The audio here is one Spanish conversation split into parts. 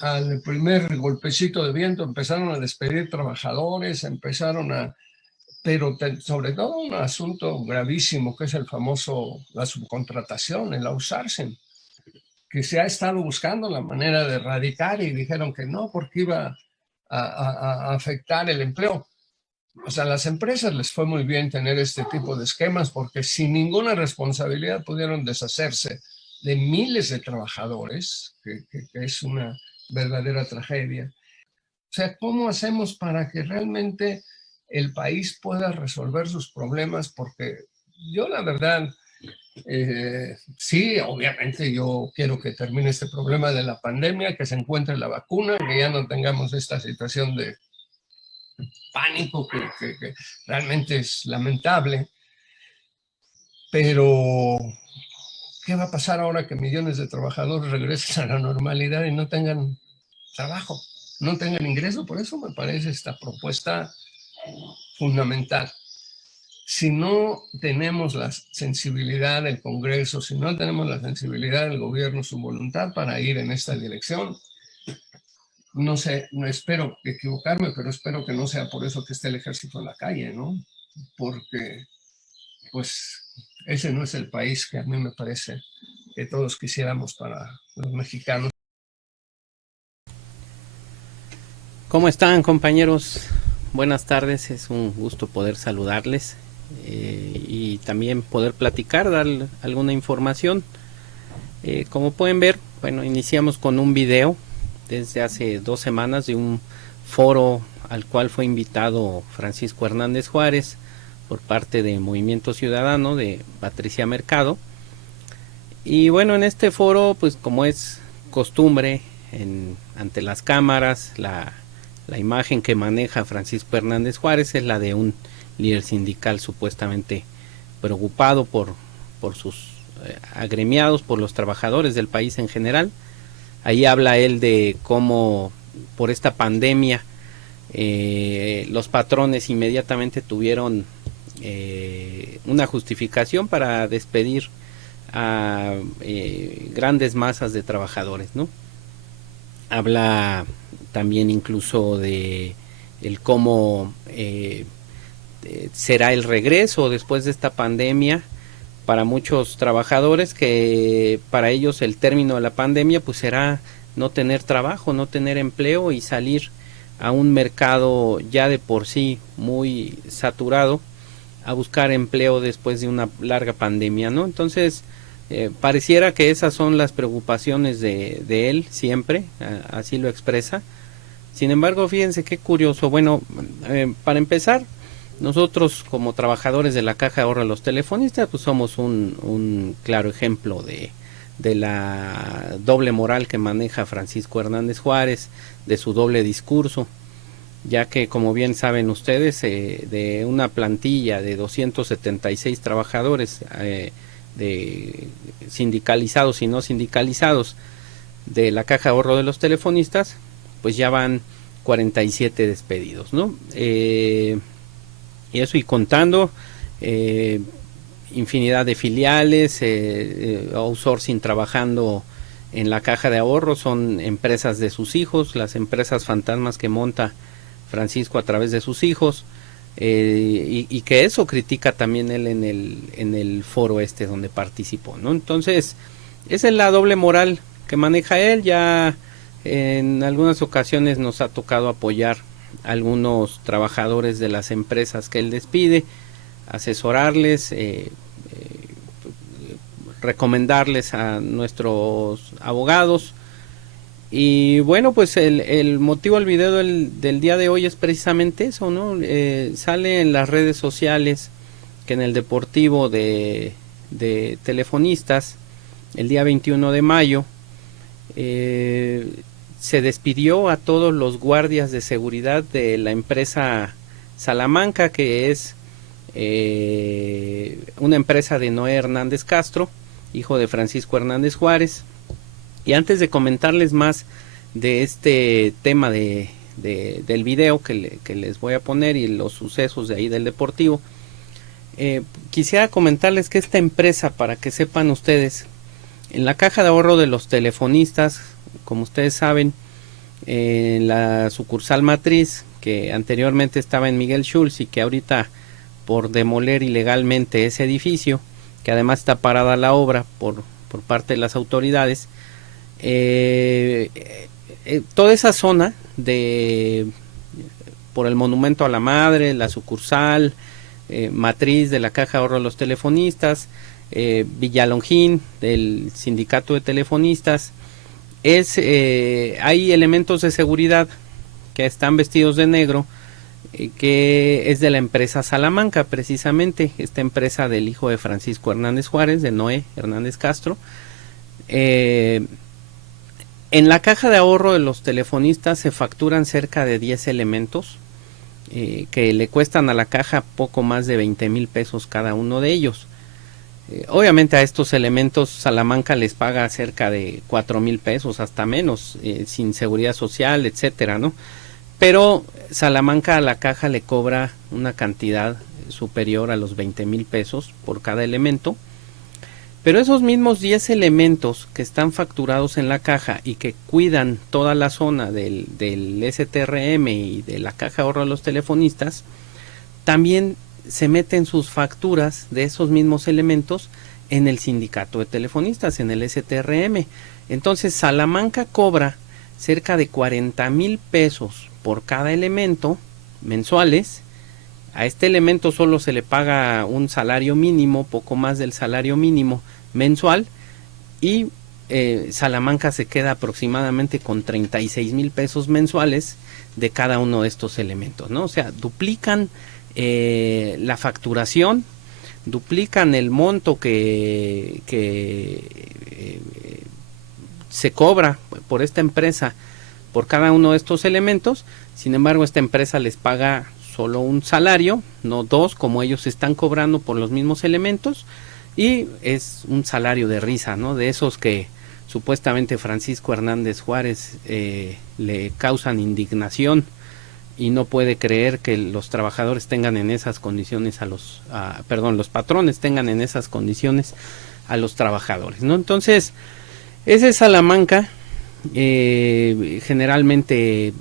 al primer golpecito de viento empezaron a despedir trabajadores, pero sobre todo un asunto gravísimo que es la subcontratación, el outsourcing, que se ha estado buscando la manera de erradicar y dijeron que no, porque iba a afectar el empleo. O sea, a las empresas les fue muy bien tener este tipo de esquemas porque sin ninguna responsabilidad pudieron deshacerse de miles de trabajadores, que es una verdadera tragedia. O sea, ¿cómo hacemos para que realmente el país pueda resolver sus problemas? Porque yo la verdad, sí, obviamente yo quiero que termine este problema de la pandemia, que se encuentre la vacuna, que ya no tengamos esta situación de pánico que realmente es lamentable. Pero, ¿qué va a pasar ahora que millones de trabajadores regresen a la normalidad y no tengan trabajo, no tengan ingreso? Por eso me parece esta propuesta fundamental. Si no tenemos la sensibilidad del Congreso, si no tenemos la sensibilidad del gobierno, su voluntad para ir en esta dirección, no sé, no espero equivocarme, pero espero que no sea por eso que esté el ejército en la calle, ¿no? Porque, pues, ese no es el país que a mí me parece que todos quisiéramos para los mexicanos. ¿Cómo están, compañeros? Buenas tardes, es un gusto poder saludarles y también poder platicar, dar alguna información. Como pueden ver, bueno, iniciamos con un video desde hace 2 semanas de un foro al cual fue invitado Francisco Hernández Juárez por parte de Movimiento Ciudadano de Patricia Mercado. Y bueno, en este foro, pues como es costumbre, ante las cámaras, la imagen que maneja Francisco Hernández Juárez es la de un líder sindical supuestamente preocupado por sus agremiados, por los trabajadores del país en general. Ahí habla él de cómo por esta pandemia los patrones inmediatamente tuvieron una justificación para despedir a grandes masas de trabajadores, ¿no? Habla también incluso de el cómo será el regreso después de esta pandemia para muchos trabajadores, que para ellos el término de la pandemia pues será no tener trabajo, no tener empleo y salir a un mercado ya de por sí muy saturado a buscar empleo después de una larga pandemia, ¿no? Entonces pareciera que esas son las preocupaciones de él siempre, así lo expresa. Sin embargo, fíjense qué curioso. Bueno, para empezar, nosotros como trabajadores de la Caja de Ahorro de los Telefonistas, pues somos un claro ejemplo de la doble moral que maneja Francisco Hernández Juárez, de su doble discurso, ya que, como bien saben ustedes, de una plantilla de 276 trabajadores, de sindicalizados y no sindicalizados de la Caja de Ahorro de los Telefonistas, pues ya van 47 despedidos, ¿no? Y eso, y contando infinidad de filiales, outsourcing trabajando en la Caja de Ahorro, son empresas de sus hijos, las empresas fantasmas que monta Francisco a través de sus hijos, y que eso critica también él en el foro donde participó, ¿no? Entonces, esa es la doble moral que maneja él. Ya en algunas ocasiones nos ha tocado apoyar a algunos trabajadores de las empresas que él despide, asesorarles, recomendarles a nuestros abogados. Y bueno, pues el motivo del video del día de hoy es precisamente eso, ¿no? Sale en las redes sociales que en el Deportivo de Telefonistas, el día 21 de mayo, se despidió a todos los guardias de seguridad de la empresa Salamanca, que es una empresa de Noé Hernández Castro, hijo de Francisco Hernández Juárez. Y antes de comentarles más de este tema del video que les voy a poner y los sucesos de ahí del Deportivo, quisiera comentarles que esta empresa, para que sepan ustedes, en la Caja de Ahorro de los Telefonistas, como ustedes saben, en la sucursal matriz, que anteriormente estaba en Miguel Schulz y que ahorita por demoler ilegalmente ese edificio, que además está parada la obra por parte de las autoridades, toda esa zona por el Monumento a la Madre, la sucursal matriz de la Caja de Ahorro de los Telefonistas, Villalongín, del Sindicato de Telefonistas, hay elementos de seguridad que están vestidos de negro, que es de la empresa Salamanca, precisamente, esta empresa del hijo de Francisco Hernández Juárez, de Noé Hernández Castro. En la Caja de Ahorro de los Telefonistas se facturan cerca de 10 elementos, que le cuestan a la caja poco más de 20,000 pesos cada uno de ellos. Obviamente a estos elementos Salamanca les paga cerca de 4,000 pesos, hasta menos, sin seguridad social, etcétera, ¿no? Pero Salamanca a la caja le cobra una cantidad superior a los 20,000 pesos por cada elemento. Pero esos mismos 10 elementos que están facturados en la caja y que cuidan toda la zona del STRM y de la Caja de Ahorro de los Telefonistas, también se meten sus facturas de esos mismos elementos en el Sindicato de Telefonistas, en el STRM. Entonces Salamanca cobra cerca de 40,000 pesos por cada elemento mensuales. A este elemento solo se le paga un salario mínimo, poco más del salario mínimo mensual, y Salamanca se queda aproximadamente con 36,000 pesos mensuales de cada uno de estos elementos, ¿no? O sea, duplican la facturación, duplican el monto que se cobra por esta empresa por cada uno de estos elementos. Sin embargo, esta empresa les paga solo un salario, no dos, como ellos están cobrando por los mismos elementos, y es un salario de risa, ¿no? De esos que supuestamente Francisco Hernández Juárez le causan indignación y no puede creer que los trabajadores tengan en esas condiciones los patrones tengan en esas condiciones a los trabajadores, ¿no? Entonces, ese es Salamanca. Generalmente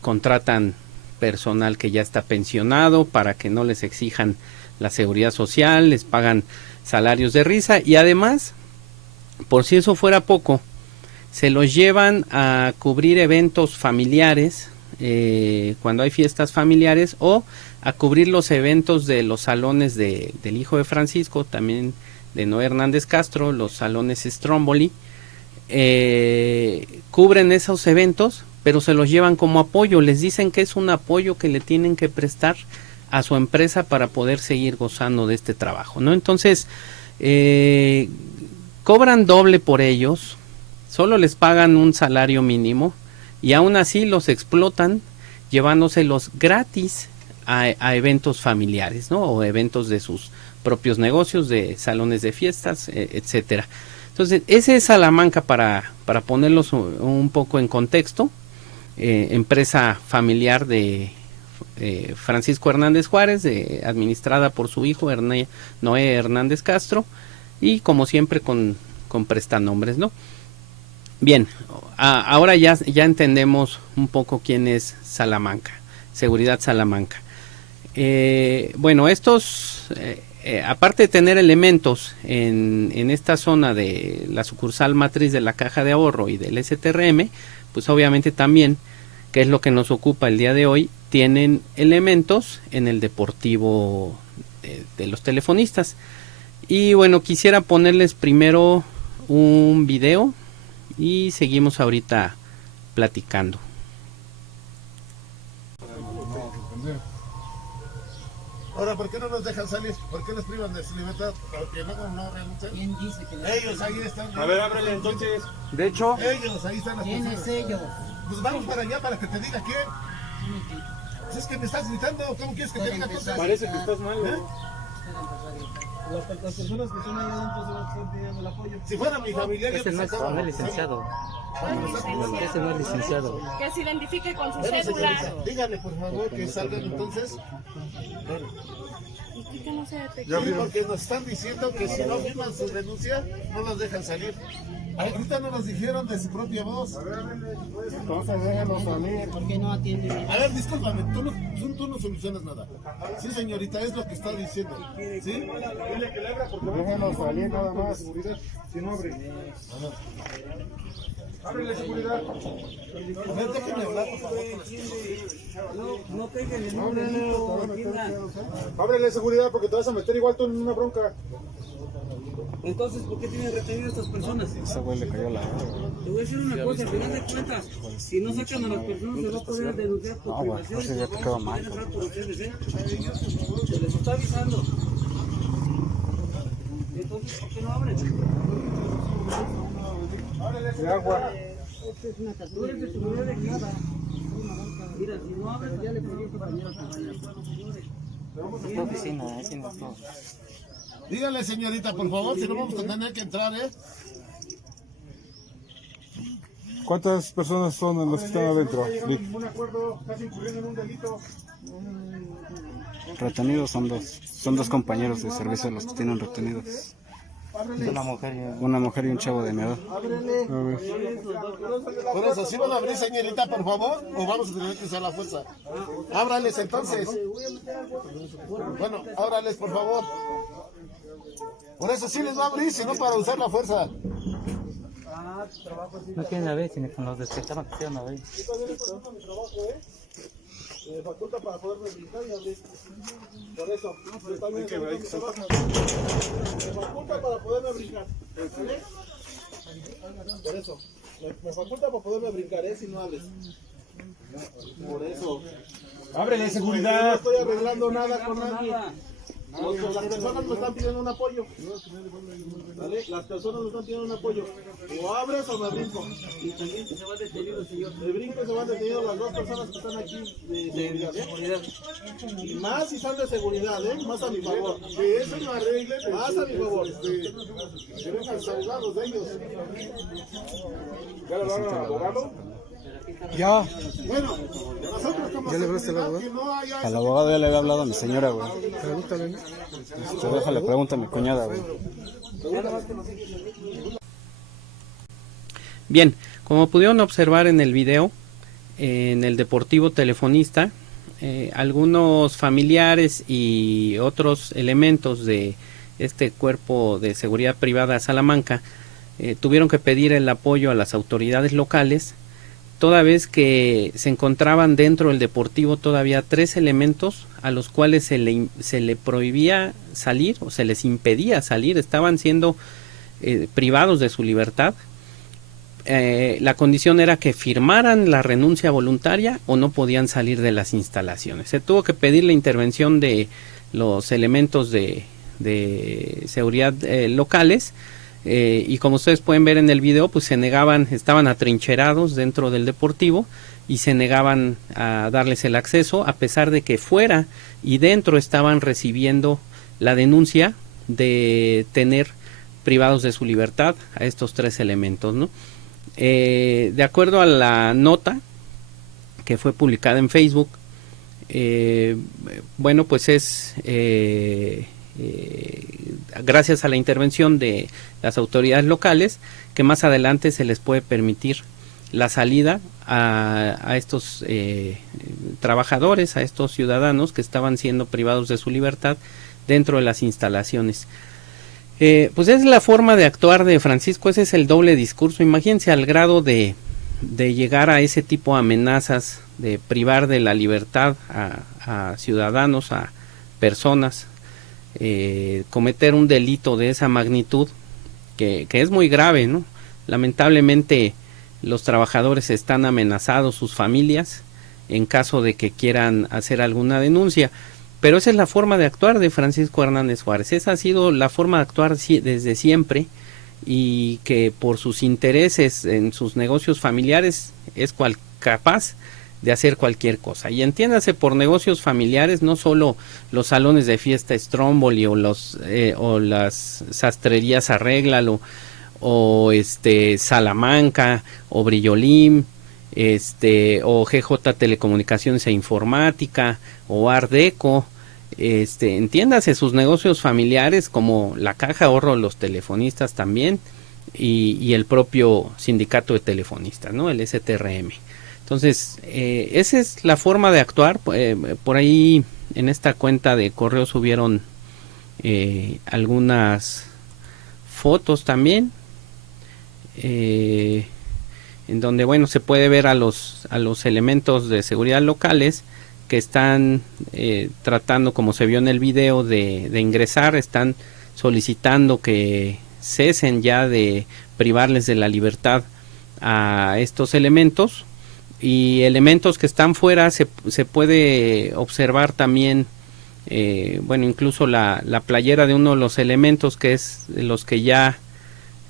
contratan personal que ya está pensionado para que no les exijan la seguridad social, les pagan salarios de risa, y además, por si eso fuera poco, se los llevan a cubrir eventos familiares, cuando hay fiestas familiares, o a cubrir los eventos de los salones del hijo de Francisco, también de Noé Hernández Castro, los salones Stromboli. Cubren esos eventos, pero se los llevan como apoyo, les dicen que es un apoyo que le tienen que prestar a su empresa para poder seguir gozando de este trabajo, ¿no? Entonces, cobran doble por ellos, solo les pagan un salario mínimo y aún así los explotan llevándoselos gratis a eventos familiares, ¿no? O eventos de sus propios negocios, de salones de fiestas, etcétera. Entonces, ese es Salamanca para ponerlos un poco en contexto. Empresa familiar de Francisco Hernández Juárez, administrada por su hijo Noé Hernández Castro, y como siempre con prestanombres, ¿no? Bien, ahora ya entendemos un poco quién es Salamanca, Seguridad Salamanca. Bueno, estos... aparte de tener elementos en esta zona de la sucursal matriz de la Caja de Ahorro y del STRM, pues obviamente también, que es lo que nos ocupa el día de hoy, tienen elementos en el deportivo de los telefonistas. Y bueno, quisiera ponerles primero un video y seguimos ahorita platicando. Ahora, ¿por qué no nos dejan salir? ¿Por qué nos privan de su libertad? Porque no renuncian. ¿Quién dice que Ellos ahí están. A ver, ábrele entonces. De hecho, Ellos, ahí están las ¿Quién personas. es ellos? Pues vamos para allá para que te diga quién. Pues es que me estás gritando. ¿Cómo quieres que te diga cosas? parece que estás mal, ¿eh? Las personas que están ahí adentro se van a estar pidiendo el apoyo. Si fuera mi familia, yo te sacaba. Licenciado. Ese no es licenciado. Que se identifique con su Bueno, cédula. señorita, dígale por favor que salgan entonces. ¿Y que no se detecta? Sí, porque nos están diciendo que si no firman su denuncia, no los dejan salir. Ahorita no nos dijeron de su propia voz. Entonces déjanos salir. ¿Por qué no atienden? A ver, discúlpame, tú no solucionas nada. Sí, señorita, es lo que está diciendo. ¿Sí? Déjanos salir nada más. Si no abre. Ábrele seguridad. A ver, déjenme hablar, por favor. No caigan en un delito, atiendan. Ábrele seguridad porque te vas a meter igual tú en una bronca. Entonces, ¿por qué tienen retenido a estas personas? Ese güey le cayó la... Te voy a decir una cosa, al final de cuentas, si no sacan a las personas, se va a poder denunciar por privación. ya te quedó mal. Por ustedes, ¿eh? Se les está avisando. Entonces, ¿por qué no abren? De agua. Tú eres de seguridad de casa. Mira, si no abres, ya le pedí a compañeros que vayan. Esta oficina, aquí no está. Dígale, señorita, por favor, si no vamos a tener que entrar, ¿eh? ¿Cuántas personas son las que están adentro? Ningún acuerdo, estás incurriendo en un delito. Retenidos son dos compañeros de servicio los que tienen retenidos. Una mujer y un chavo de mi edad. Por eso, ¿sí van a abrir, señorita, por favor? ¿O vamos a tener que usar la fuerza? Ábrales entonces. Bueno, ábrales, por favor. Por eso sí les va a abrir, si no para usar la fuerza. No quieren a ver, sino con los despejaron que quieran a ver. Me faculta para poderme brincar y abrir. Por eso, yo también me faculta para poderme brincar. ¿Vale? Por eso, me faculta para poderme brincar, si no hables. Por eso. Ábrele seguridad. No estoy arreglando nada con nadie. Las personas me están pidiendo un apoyo. ¿Vale? Las personas me están pidiendo un apoyo. O abres o me brinco. Y también se va detenido, señor. Me brinco y se van detenidos las dos personas que están aquí de seguridad. Y más si son de seguridad, más a mi favor. Que eso no arregle, más a mi favor. Que vengan salvados de ellos. ¿Ya lo van a abogado? Ya. Bueno, nosotros como seguridad que no haya... Al abogado ya le había hablado a mi señora, güey. Pregúntale. Déjale, pregunta a mi cuñada, güey. Bien, como pudieron observar en el video, en el Deportivo Telefonista, algunos familiares y otros elementos de este cuerpo de seguridad privada Salamanca tuvieron que pedir el apoyo a las autoridades locales, toda vez que se encontraban dentro del Deportivo todavía 3 elementos a los cuales se le prohibía salir o se les impedía salir, estaban siendo privados de su libertad. La condición era que firmaran la renuncia voluntaria o no podían salir de las instalaciones. Se tuvo que pedir la intervención de los elementos de seguridad locales, y como ustedes pueden ver en el video, pues se negaban, estaban atrincherados dentro del Deportivo y se negaban a darles el acceso, a pesar de que fuera y dentro estaban recibiendo la denuncia de tener privados de su libertad a estos 3 elementos, ¿no? De acuerdo a la nota que fue publicada en Facebook, bueno, pues es gracias a la intervención de las autoridades locales que más adelante se les puede permitir la salida a estos trabajadores, a estos ciudadanos que estaban siendo privados de su libertad dentro de las instalaciones. Pues es la forma de actuar de Francisco, ese es el doble discurso. Imagínense al grado de llegar a ese tipo de amenazas, de privar de la libertad a ciudadanos, a personas, cometer un delito de esa magnitud que es muy grave, ¿no? Lamentablemente los trabajadores están amenazados, sus familias, en caso de que quieran hacer alguna denuncia. Pero esa es la forma de actuar de Francisco Hernández Juárez. Esa ha sido la forma de actuar desde siempre, y que por sus intereses en sus negocios familiares es capaz de hacer cualquier cosa. Y entiéndase por negocios familiares no solo los salones de fiesta Stromboli o las sastrerías Arréglalo o Salamanca, o Briolim, o GJ Telecomunicaciones e Informática, o Ardeco, entiéndase, sus negocios familiares como la Caja Ahorro de los Telefonistas también, y el propio sindicato de telefonistas, ¿no? El STRM. Entonces, esa es la forma de actuar. Por ahí en esta cuenta de correo subieron algunas fotos también, en donde, bueno, se puede ver a los elementos de seguridad locales que están tratando, como se vio en el video, de ingresar, están solicitando que cesen ya de privarles de la libertad a estos elementos, y elementos que están fuera se puede observar también, bueno, incluso la playera de uno de los elementos, que es de los que ya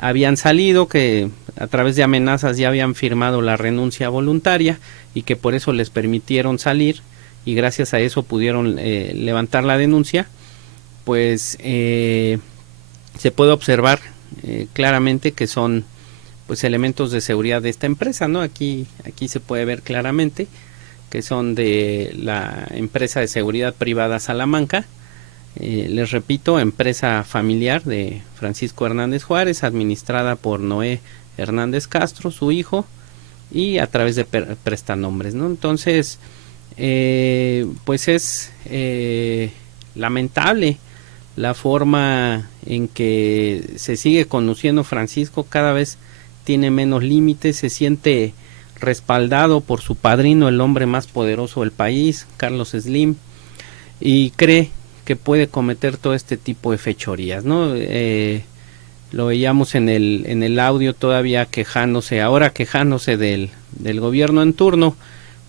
habían salido, que a través de amenazas ya habían firmado la renuncia voluntaria y que por eso les permitieron salir, y gracias a eso pudieron levantar la denuncia. Pues se puede observar claramente que son pues elementos de seguridad de esta empresa, ¿no? Aquí se puede ver claramente que son de la empresa de seguridad privada Salamanca. Les repito, empresa familiar de Francisco Hernández Juárez, administrada por Noé Hernández Castro, su hijo, y a través de prestanombres, ¿no? Entonces, pues es lamentable la forma en que se sigue conduciendo Francisco. Cada vez tiene menos límites, se siente respaldado por su padrino, el hombre más poderoso del país, Carlos Slim, y cree que puede cometer todo este tipo de fechorías, ¿no? Lo veíamos en el audio todavía quejándose del gobierno en turno,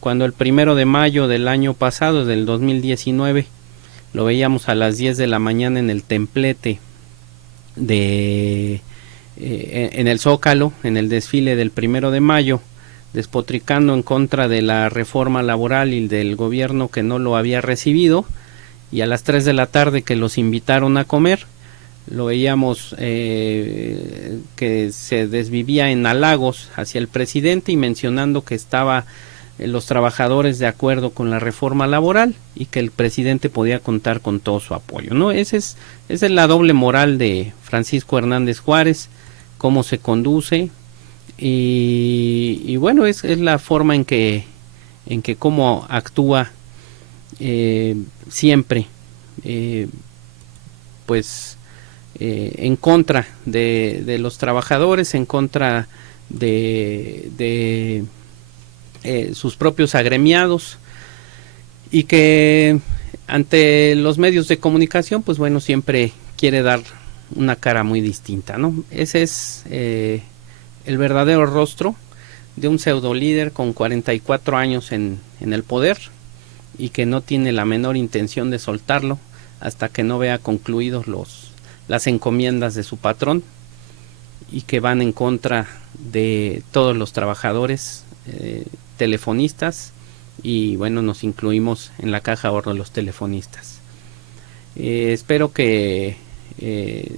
cuando el 1 de mayo del año pasado, del 2019, lo veíamos a las 10 de la mañana en el templete en el Zócalo, en el desfile del 1 de mayo, despotricando en contra de la reforma laboral y del gobierno que no lo había recibido, y a las 3 de la tarde que los invitaron a comer, lo veíamos que se desvivía en halagos hacia el presidente y mencionando que estaba los trabajadores de acuerdo con la reforma laboral y que el presidente podía contar con todo su apoyo, ¿no? Esa es la doble moral de Francisco Hernández Juárez, cómo se conduce, y bueno, es la forma en que cómo actúa siempre, pues en contra de los trabajadores, en contra de sus propios agremiados, y que ante los medios de comunicación, pues bueno, siempre quiere dar una cara muy distinta, ¿no? Ese es el verdadero rostro de un pseudo líder con 44 años en el poder, y que no tiene la menor intención de soltarlo hasta que no vea concluidos las encomiendas de su patrón, y que van en contra de todos los trabajadores telefonistas, y bueno, nos incluimos en la Caja Ahorro de los Telefonistas. Espero que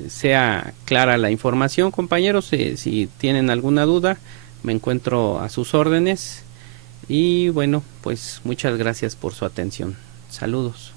sea clara la información, compañeros. Si tienen alguna duda, me encuentro a sus órdenes, y bueno, pues muchas gracias por su atención. Saludos.